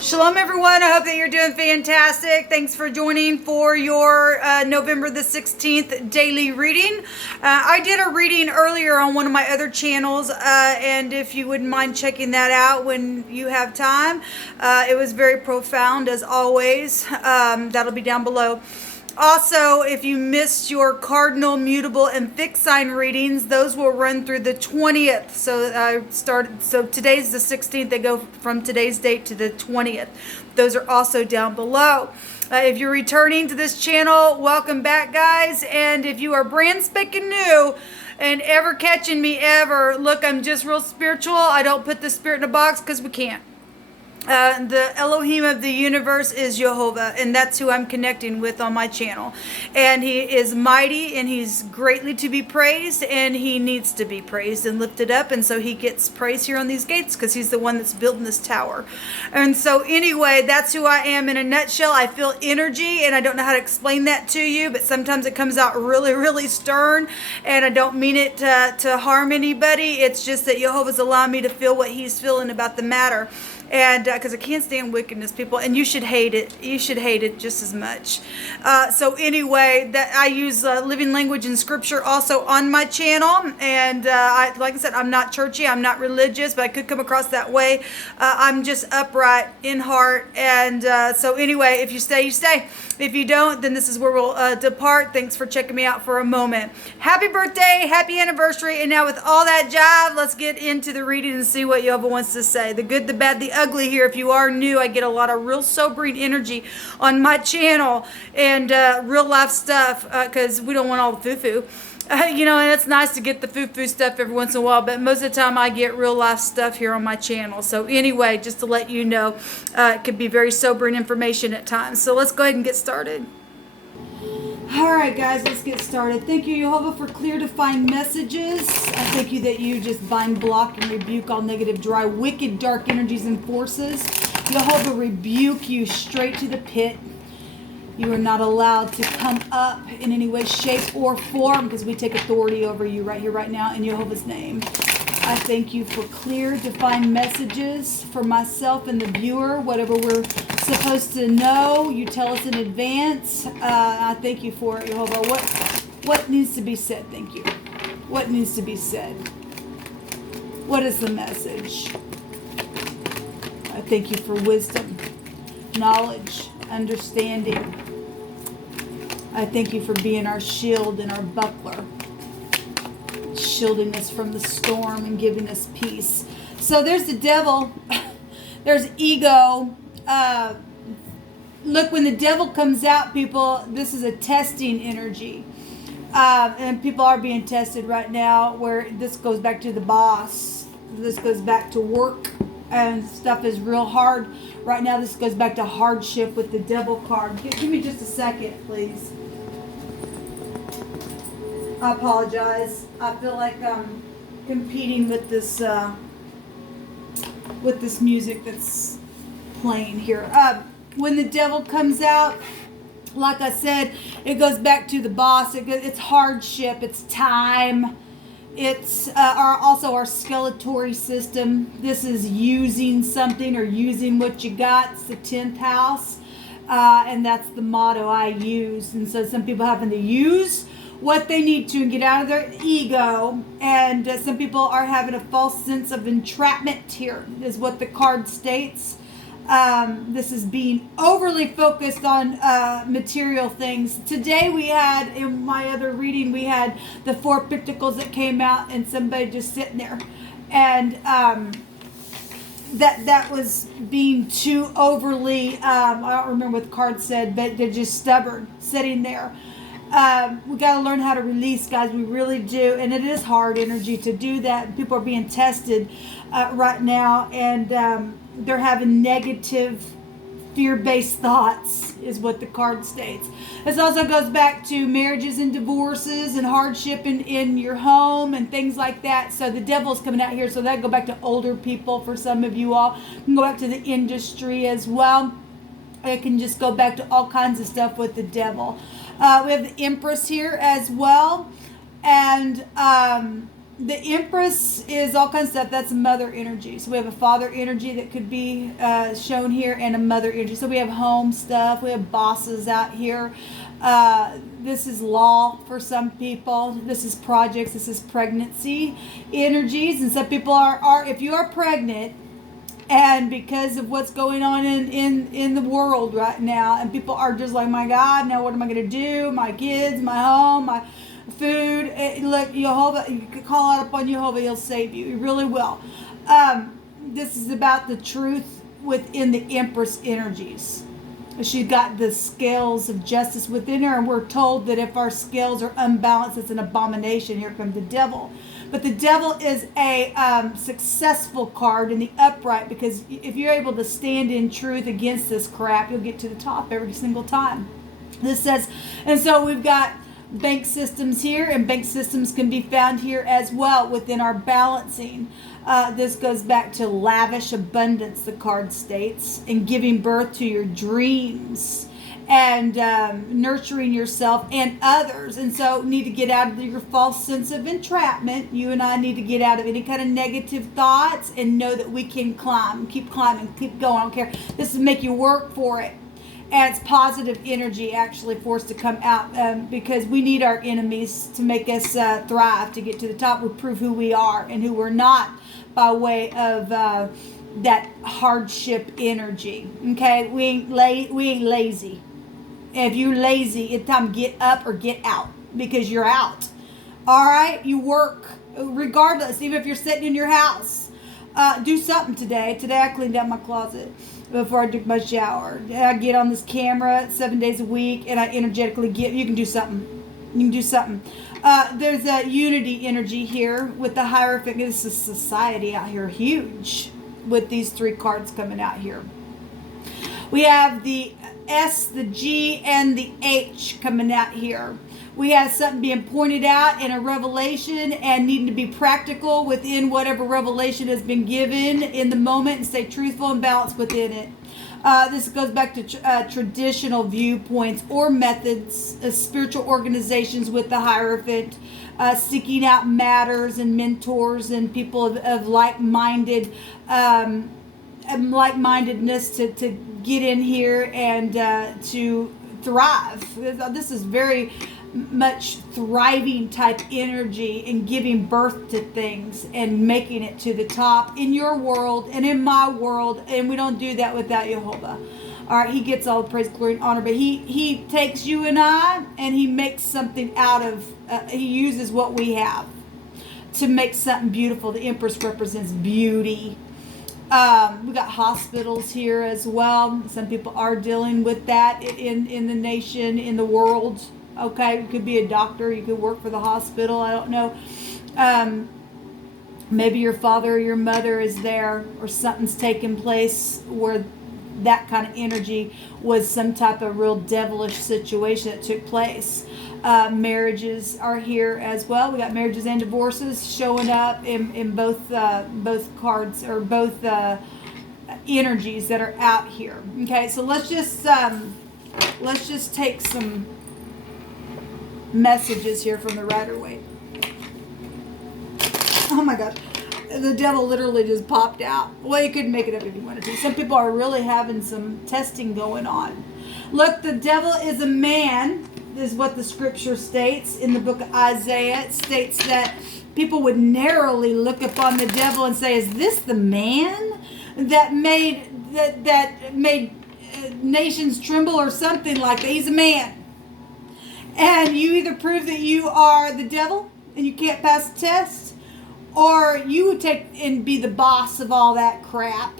Shalom, everyone. I hope that you're doing fantastic. Thanks for joining for your November the 16th daily reading. I did a reading earlier on one of my other channels, and if you wouldn't mind checking that out when you have time, it was very profound as always. That'll be down below. Also, if you missed your cardinal, mutable, and fixed sign readings, those will run through the 20th. So today's the 16th. They go from today's date to the 20th. Those are also down below. If you're returning to this channel, welcome back, guys. And if you are brand spanking new and ever catching me ever, look, I'm just real spiritual. I don't put the spirit in a box because we can't. The Elohim of the universe is Jehovah, and that's who I'm connecting with on my channel. And he is mighty, and he's greatly to be praised, and he needs to be praised and lifted up. And so he gets praise here on these gates because he's the one that's building this tower. And so anyway, that's who I am in a nutshell. I feel energy, and I don't know how to explain that to you, but sometimes it comes out really, really stern, and I don't mean it to harm anybody. It's just that Jehovah's allowing me to feel what he's feeling about the matter. And because I can't stand wickedness, people, and you should hate it. You should hate it just as much. So anyway, that I use living language and scripture also on my channel. And like I said, I'm not churchy, I'm not religious, but I could come across that way. I'm just upright in heart. And so anyway, if you stay, you stay. If you don't, then this is where we'll depart. Thanks for checking me out for a moment. Happy birthday, happy anniversary. And now with all that jive, let's get into the reading and see what Jehovah wants to say. The good, the bad, the ugly here. If you are new, I get a lot of real sobering energy on my channel and real life stuff because we don't want all the foo-foo. And it's nice to get the foo-foo stuff every once in a while, but most of the time I get real life stuff here on my channel. So anyway, just to let you know, it could be very sobering information at times. So let's go ahead and get started. All right, guys, let's get started. Thank you, Jehovah, for clear, defined messages. I thank you that you just bind, block, and rebuke all negative, dry, wicked, dark energies and forces. Jehovah, rebuke you straight to the pit. You are not allowed to come up in any way, shape, or form because we take authority over you right here, right now, in Jehovah's name. I thank you for clear, defined messages for myself and the viewer. Whatever we're supposed to know, you tell us in advance. I thank you for it, Jehovah. What needs to be said? Thank you. What needs to be said? What is the message? I thank you for wisdom, knowledge, understanding. I thank you for being our shield and our buckler, shielding us from the storm and giving us peace. So there's the devil. There's ego. Look, when the devil comes out, people, this is a testing energy. And people are being tested right now, where this goes back to the boss. This goes back to work, and stuff is real hard. Right now, this goes back to hardship with the devil card. Give me just a second, please. I apologize. I feel like I'm competing with this music that's playing here. When the devil comes out, like I said, it goes back to the boss. It's hardship. It's time. It's also our skeletal system. This is using something or using what you got. It's the 10th house. And that's the motto I use. And so some people having to use what they need to and get out of their ego. And some people are having a false sense of entrapment here, is what the card states. This is being overly focused on material things. Today we had, in my other reading, we had the 4 Pentacles that came out and somebody just sitting there. And that was being too overly, I don't remember what the card said, but they're just stubborn, sitting there. We got to learn how to release, guys. We really do. And it is hard energy to do that. People are being tested right now. And they're having negative, fear-based thoughts, is what the card states. This also goes back to marriages and divorces and hardship in your home and things like that. So the devil's coming out here. So that go back to older people for some of you all. You can go back to the industry as well. It can just go back to all kinds of stuff with the devil. We have the Empress here as well. And The Empress is all kinds of stuff. That's mother energy. So we have a father energy that could be shown here, and a mother energy. So we have home stuff. We have bosses out here. This is law for some people. This is projects. This is pregnancy energies. And some people are if you are pregnant, and because of what's going on in the world right now, and people are just like, my God, now what am I going to do? My kids, my home, my food. Look, Jehovah, you can call out upon Jehovah, he'll save you. He really will. This is about the truth within the Empress energies. She's got the scales of justice within her, and we're told that if our scales are unbalanced, it's an abomination. Here comes the devil. But the devil is a successful card in the upright, because if you're able to stand in truth against this crap, you'll get to the top every single time. This says, and so we've got bank systems here, and bank systems can be found here as well within our balancing. This goes back to lavish abundance, the card states, and giving birth to your dreams, and nurturing yourself and others. And so need to get out of your false sense of entrapment. You and I need to get out of any kind of negative thoughts and know that we can climb, keep climbing, keep going. I don't care. This will make you work for it. And it's positive energy actually for us to come out, because we need our enemies to make us thrive, to get to the top. We prove who we are and who we're not by way of that hardship energy. Okay, we ain't lazy. If you're lazy, it's time to get up or get out, because you're out. All right, you work regardless, even if you're sitting in your house. Do something today. Today I cleaned out my closet before I took my shower. I get on this camera 7 days a week, and I energetically you can do something. You can do something. There's a unity energy here with the Hierophant. This is society out here, huge, with these three cards coming out here. We have the S, the G, and the H coming out here. We have something being pointed out in a revelation and needing to be practical within whatever revelation has been given in the moment, and stay truthful and balanced within it. This goes back to traditional viewpoints or methods, spiritual organizations with the Hierophant, seeking out matters and mentors and people of like-minded like-mindedness to get in here and to thrive. This is very much thriving type energy and giving birth to things and making it to the top in your world and in my world, and we don't do that without Jehovah. All right, he gets all the praise, glory, and honor, but he takes you and I, and he makes something out of he uses what we have to make something beautiful. The Empress represents beauty. We got hospitals here as well. Some people are dealing with that in the nation, in the world. Okay, you could be a doctor, you could work for the hospital, I don't know. Maybe your father or your mother is there, or something's taking place where that kind of energy was some type of real devilish situation that took place. Marriages are here as well. We got marriages and divorces showing up in both cards, or both energies that are out here. Okay, so let's just take some messages here from the Rider-Waite. Oh my God, the devil literally just popped out. Well, you couldn't make it up if you wanted to. Some people are really having some testing going on. Look, the devil is a man, is what the scripture states in the book of Isaiah. It states that people would narrowly look upon the devil and say, is this the man that made nations tremble, or something like that? He's a man. And you either prove that you are the devil and you can't pass the test, or you take and be the boss of all that crap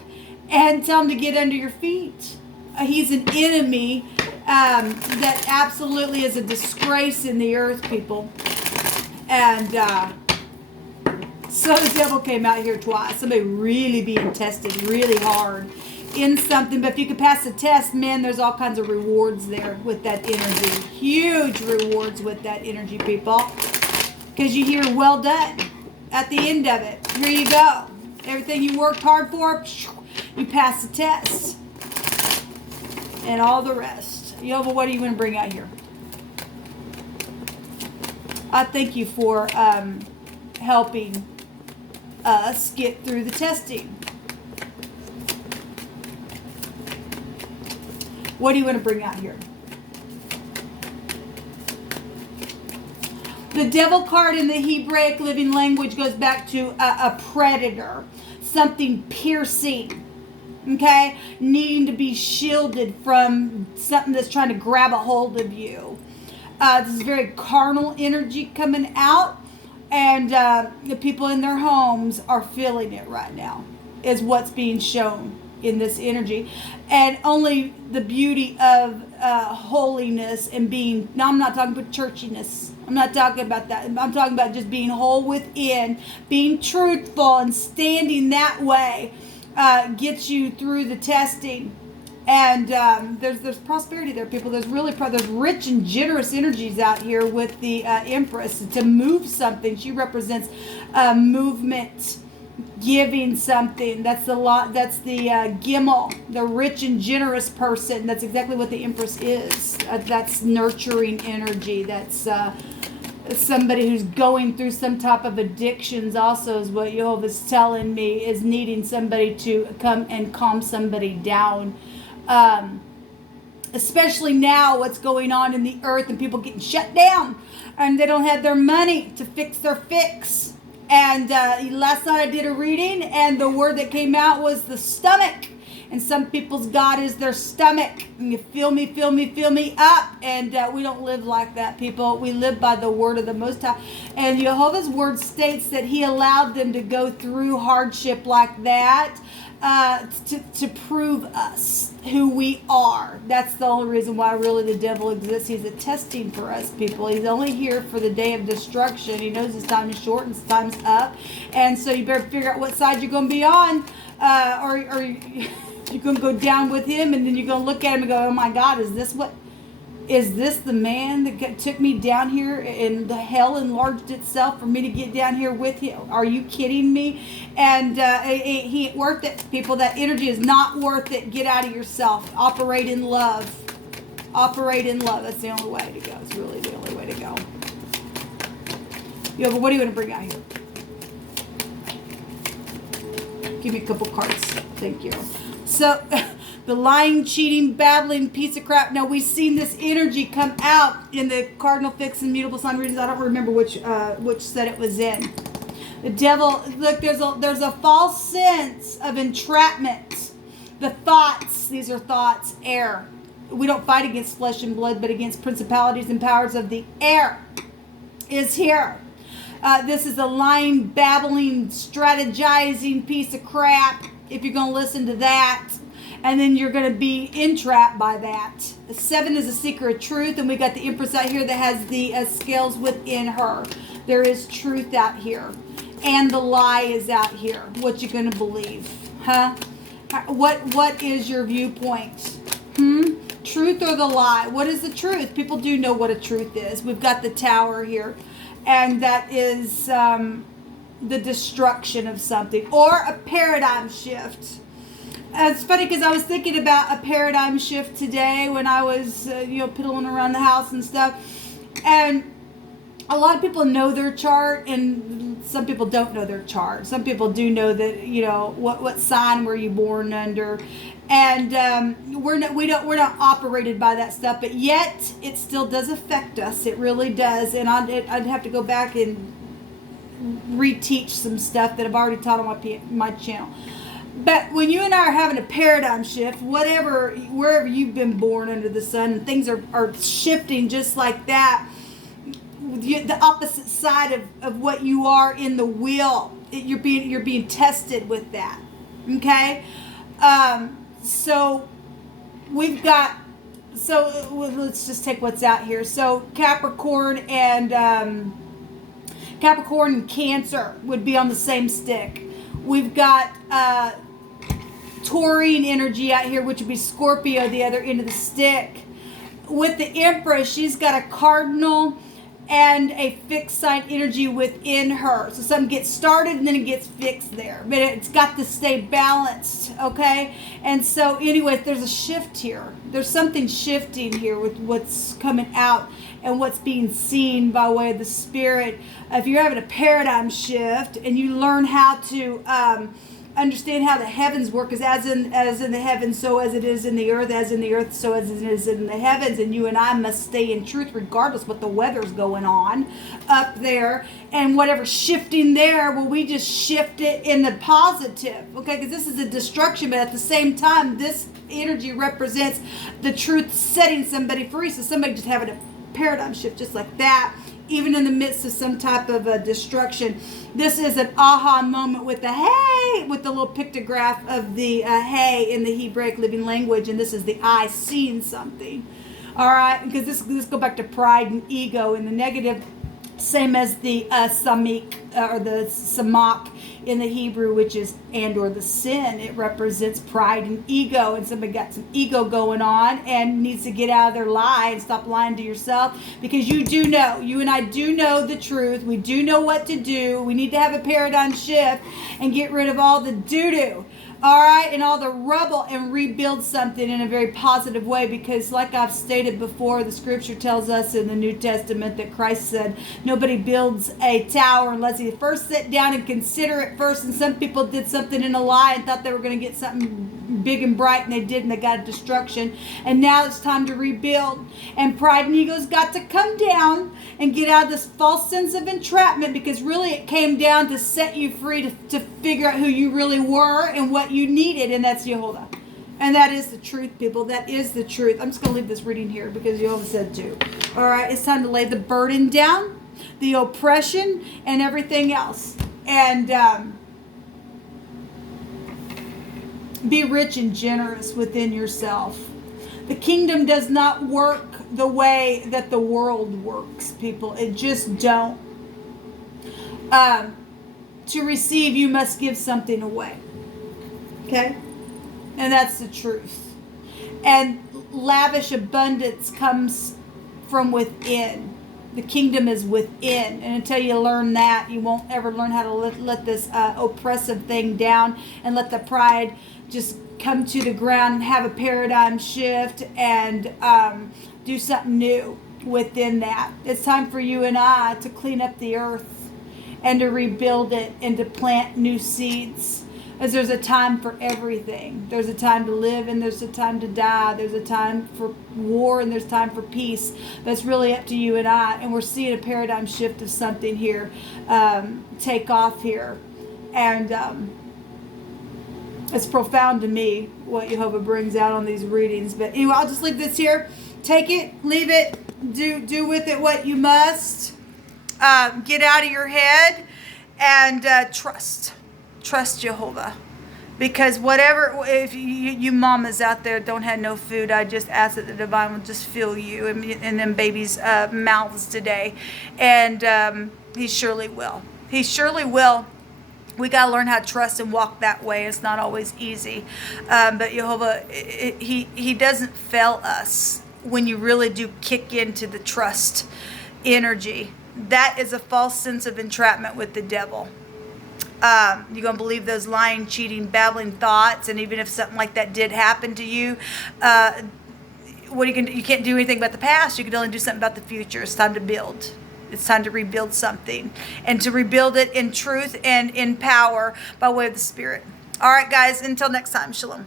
and tell him to get under your feet. He's an enemy that absolutely is a disgrace in the earth, people. And so the devil came out here twice. Somebody really being tested really hard in something. But if you can pass the test, man, there's all kinds of rewards there with that energy. Huge rewards with that energy, people. Because you hear, well done at the end of it. Here you go. Everything you worked hard for, you pass the test. And all the rest. Jehovah, what do you want to bring out here? I thank you for helping us get through the testing. What do you want to bring out here? The devil card in the Hebraic living language goes back to a predator, something piercing, okay? Needing to be shielded from something that's trying to grab a hold of you. This is very carnal energy coming out, and the people in their homes are feeling it right now, is what's being shown in this energy. And only the beauty of holiness and being, now I'm not talking about churchiness, I'm not talking about that, I'm talking about just being whole within, being truthful and standing that way gets you through the testing. And there's prosperity there, people. There's rich and generous energies out here with the Empress to move something. She represents movement, giving something. That's the Gimel, the rich and generous person. That's exactly what the Empress is. That's nurturing energy. That's somebody who's going through some type of addictions also, is what Jehovah's telling me, is needing somebody to come and calm somebody down. Especially now what's going on in the earth and people getting shut down and they don't have their money to fix their fix. And last night I did a reading and the word that came out was the stomach. And some people's God is their stomach. And you fill me up. And we don't live like that, people. We live by the word of the Most High. And Jehovah's word states that he allowed them to go through hardship like that to prove us who we are. That's the only reason why really the devil exists. He's a testing for us, people. He's only here for the day of destruction. He knows his time is short and his time's up. And so you better figure out what side you're going to be on. Or you're going to go down with him, and then you're going to look at him and go, oh my God, is this the man that took me down here and the hell enlarged itself for me to get down here with him? Are you kidding me? And he ain't worth it, people. That energy is not worth it. Get out of yourself. Operate in love. Operate in love. That's the only way to go. It's really the only way to go. Yo, but what do you want to bring out here? Give me a couple cards. Thank you. So, the lying, cheating, babbling piece of crap. Now, we've seen this energy come out in the cardinal fixed and mutable sign readings. I don't remember which set it was in. The devil, look, there's a false sense of entrapment. The thoughts, these are thoughts, air. We don't fight against flesh and blood, but against principalities and powers of the air is here. This is a lying, babbling, strategizing piece of crap. If you're going to listen to that, and then you're going to be entrapped by that. The 7 is a seeker of truth, and we got the Empress out here that has the scales within her. There is truth out here, and the lie is out here. What you going to believe, huh? What is your viewpoint? Truth or the lie? What is the truth? People do know what a truth is. We've got the Tower here, and that is the destruction of something or a paradigm shift. It's funny because I was thinking about a paradigm shift today when I was, piddling around the house and stuff. And a lot of people know their chart, and some people don't know their chart. Some people do know that, what sign were you born under, and we're not operated by that stuff. But yet, it still does affect us. It really does. And I'd have to go back and reteach some stuff that I've already taught on my channel. But when you and I are having a paradigm shift, wherever you've been born under the sun, and things are shifting just like that, the opposite side of what you are in the wheel, you're being tested with that. Okay, so let's just take what's out here. So Capricorn and Cancer would be on the same stick. We've got Taurine energy out here, which would be Scorpio, the other end of the stick. With the Empress, she's got a cardinal and a fixed sign energy within her. So something gets started and then it gets fixed there. But it's got to stay balanced, okay? And so anyways, there's a shift here. There's something shifting here with what's coming out and what's being seen by way of the spirit. If you're having a paradigm shift and you learn how to understand how the heavens work, is as in the heavens, so as it is in the earth, as in the earth, so as it is in the heavens. And you and I must stay in truth regardless what the weather's going on up there. And whatever shifting there, well, we just shift it in the positive, okay? Because this is a destruction, but at the same time, this energy represents the truth setting somebody free. So somebody just having a paradigm shift just like that, even in the midst of some type of destruction. This is an aha moment with the hey, with the little pictograph of the hey in the Hebraic living language, and this is the eye seeing something. All right, because this go back to pride and ego in the negative, same as the samik or the samak in the Hebrew, which is and or the sin. It represents pride and ego, and somebody got some ego going on and needs to get out of their lie and stop lying to yourself, because you do know, you and I do know the truth. We do know what to do. We need to have a paradigm shift and get rid of all the doo-doo, all right, and all the rubble, and rebuild something in a very positive way. Because like I've stated before, the scripture tells us in the New Testament that Christ said nobody builds a tower unless he first sit down and consider it first. And some people did something in a lie and thought they were going to get something big and bright, and they didn't. They got a destruction. And now it's time to rebuild, and pride and ego's got to come down and get out of this false sense of entrapment, because really it came down to set you free to figure out who you really were and what you needed, and that's Yehovah. And that is the truth, people. That is the truth. I'm just going to leave this reading here because Yehovah said to. All right, it's time to lay the burden down, the oppression, and everything else. And be rich and generous within yourself. The kingdom does not work the way that the world works, people. It just don't. To receive, you must give something away. Okay? And that's the truth. And lavish abundance comes from within. The kingdom is within. And until you learn that, you won't ever learn how to let this oppressive thing down and let the pride just come to the ground and have a paradigm shift and do something new within that. It's time for you and I to clean up the earth and to rebuild it and to plant new seeds. As there's a time for everything. There's a time to live and there's a time to die. There's a time for war and there's time for peace. That's really up to you and I. And we're seeing a paradigm shift of something here take off here. And it's profound to me what Yehovah brings out on these readings. But anyway, I'll just leave this here. Take it, leave it, do with it what you must. Get out of your head and trust. Trust Yehovah, because whatever, if you mamas out there don't have no food, I just ask that the divine will just fill you in them babies' mouths today, and he surely will. He surely will. We got to learn how to trust and walk that way. It's not always easy, but Yehovah, he doesn't fail us when you really do kick into the trust energy. That is a false sense of entrapment with the devil. You're going to believe those lying, cheating, babbling thoughts. And even if something like that did happen to you, what you can do, you can't do anything about the past. You can only do something about the future. It's time to build. It's time to rebuild something. And to rebuild it in truth and in power by way of the Spirit. All right, guys. Until next time. Shalom.